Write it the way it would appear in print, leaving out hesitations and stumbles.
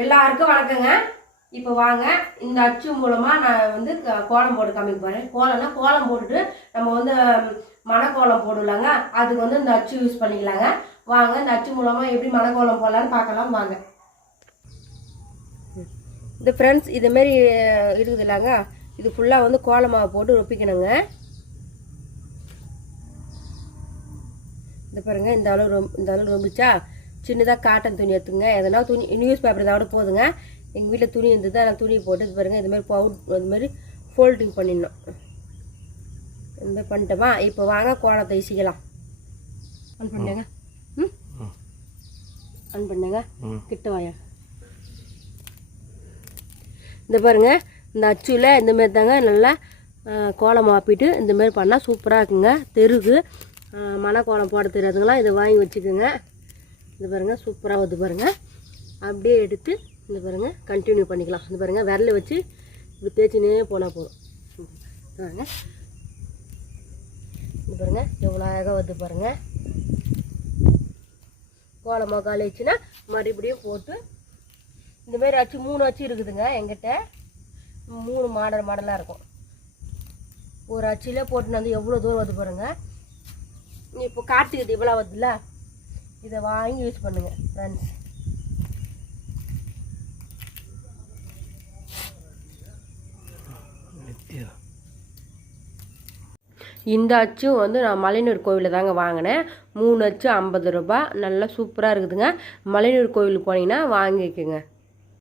எல்லாருக்கும் வணக்கங்க. இப்போ வாங்க இந்த அச்சு மூலமாக நான் வந்து கோலம் போட்டு காமிக்க போகிறேன். கோலம் போட்டுட்டு நம்ம வந்து மணக்கோலம் போடலாங்க. அதுக்கு வந்து இந்த அச்சு யூஸ் பண்ணிக்கலாங்க. வாங்க இந்த அச்சு மூலமாக எப்படி மணக்கோலம் போடலான்னு பார்க்கலாம் வாங்க. இந்த ஃப்ரெண்ட்ஸ் இதுமாரி இருக்குது இல்லைங்க, இது ஃபுல்லாக வந்து கோலமாவை போட்டு ஒப்பிக்கணுங்க. இந்த பாருங்க, இந்த அளவு ரொம்பிச்சா சின்னதாக காட்டன் துணி எடுத்துங்க. எதனா துணி நியூஸ் பேப்பர் இதோட போதுங்க. எங்கள் வீட்டில் துணி இருந்தது, நான் துணி போட்டு இது பாருங்கள் இதுமாதிரி இதுமாதிரி ஃபோல்டிங் பண்ணிடணும். இந்த மாதிரி பண்ணிட்டோமா. இப்போ வாங்க கோலத்தை இசிக்கலாம். ஆன் பண்ணுங்க. ஆன் பண்ணுங்க. கிட்ட வாயா. இந்த பாருங்கள், இந்த அச்சுவில் இந்தமாரி தாங்க நல்லா கோலம் மாப்பிட்டு இந்தமாரி பண்ணால் சூப்பராக இருக்குங்க. தெருக்கு மணக்கோலம் போட தெரியாதுங்களா, இதை வாங்கி வச்சுக்கோங்க. இது பாருங்கள் சூப்பராக வருது பாருங்கள். அப்படியே எடுத்து இந்த பாருங்கள் கண்டினியூ பண்ணிக்கலாம். இந்த பாருங்கள் விரல வச்சு இப்படி தேய்ச்சினே போனால் போதும். பாருங்கள் இது பாருங்கள் எவ்வளோ அழகாக வருது பாருங்கள். கோலமாக காலிச்சுன்னா மறுபடியும் போட்டு இந்தமாரி அச்சு 3 அச்சு இருக்குதுங்க எங்கிட்ட. 3 மாடலாக இருக்கும். ஒரு அச்சிலே போட்டுன்னு வந்து எவ்வளோ தூரம் வருது பாருங்கள். இப்போ கார்த்திகை இவ்வளோ வருதுல்ல, இதை வாங்கி யூஸ் பண்ணுங்க ஃப்ரெண்ட்ஸ். இந்த அச்சும் வந்து நான் மலையனூர் கோவிலில் தாங்க வாங்கினேன். 3 அச்சு 50 ரூபா. நல்லா சூப்பராக இருக்குதுங்க. மலையனூர் கோவிலுக்கு போனீங்கன்னா வாங்கிக்கோங்க.